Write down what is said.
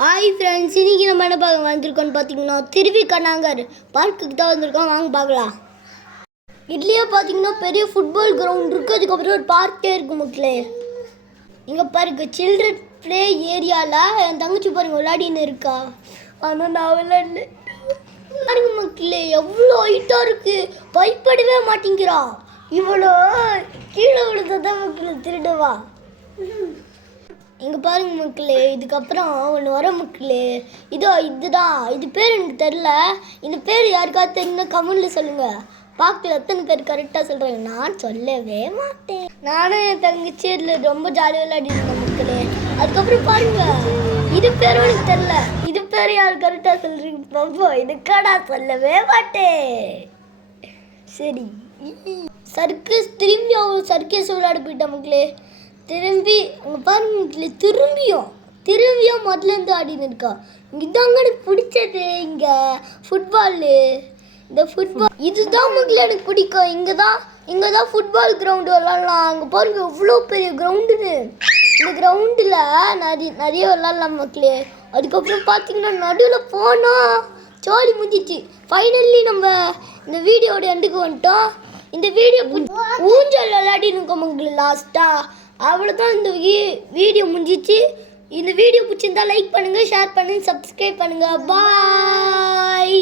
Hi friends, இன்றைக்கி நம்ம என்ன பார்க்க வந்திருக்கோன்னு பார்த்தீங்கன்னா திருவிக நாங்கர் பார்க்குக்கு தான் வந்திருக்கோம். வாங்க பார்க்கலாம். இதுலேயே பார்த்தீங்கன்னா பெரிய ஃபுட்பால் கிரவுண்ட் இருக்குது. அதுக்கப்புறம் ஒரு பார்க்கே இருக்குது மக்களே. இங்கே பாருங்க, சில்ட்ரன் ப்ளே ஏரியாவில் என் தங்கச்சி பாருங்க விளையாடின்னு இருக்கா. ஆனால் நான் விளையாடல. பாருங்க மக்களே, எவ்வளோ ஹைட்டாக இருக்குது. பயப்படவே மாட்டேங்கிறா. இவ்வளோ கீழே விழுந்ததான் மக்களே திருடுவா. இங்கே பாருங்க மக்களே, இதுக்கப்புறம் ஒன்று வர மக்களே. இதுதான் இது பேர் எனக்கு தெரில. இந்த பேர் யாருக்காவது தெரியுன்னா கமெண்ட்ல சொல்லுங்கள். பார்க்கல எத்தனை பேர் கரெக்டாக சொல்கிறாங்க. நான் சொல்லவே மாட்டேன். நானும் என் தங்கச்சி இதில் ரொம்ப ஜாலியாக விளையாடிருந்தேன் மக்களே. அதுக்கப்புறம் பாருங்க, இது பேரும் எனக்கு தெரில. இது பேர் யார் கரெக்டாக சொல்கிறீங்க பாப்பா. இதுக்காடா சொல்லவே மாட்டேன். சரி, சர்க்கஸ் திரும்பி அவங்க சர்க்கஸ் விளையாட போயிட்டா மக்களே. திரும்பி அங்கே பாருங்க, திரும்பியும் முதலேருந்து ஆடின்னு இருக்கா. இதாங்க எனக்கு பிடிச்சது. இங்கே ஃபுட்பாலு, இந்த ஃபுட்பால் இதுதான் மக்களே எனக்கு பிடிக்கும். இங்கே தான் ஃபுட்பால் கிரவுண்டு விளாட்லாம். அங்கே பாருங்க எவ்வளோ பெரிய கிரவுண்டுன்னு. இந்த கிரவுண்டில் நிறைய விளாட்லாம் மக்களே. அதுக்கப்புறம் பார்த்தீங்கன்னா நடுவில் போனால் ஜாலி முடிஞ்சிச்சு. ஃபைனலி நம்ம இந்த வீடியோட எண்டுக்கு வந்துட்டோம். இந்த வீடியோ ஊஞ்சல் விளையாடின்னு இருக்கோம் மக்களே லாஸ்ட்டாக. அவ்வளோதான், இந்த வீடியோ முடிஞ்சிச்சு. இந்த வீடியோ பிடிச்சிருந்தா லைக் பண்ணுங்கள், ஷேர் பண்ணுங்கள், சப்ஸ்கிரைப் பண்ணுங்கள். பாய்.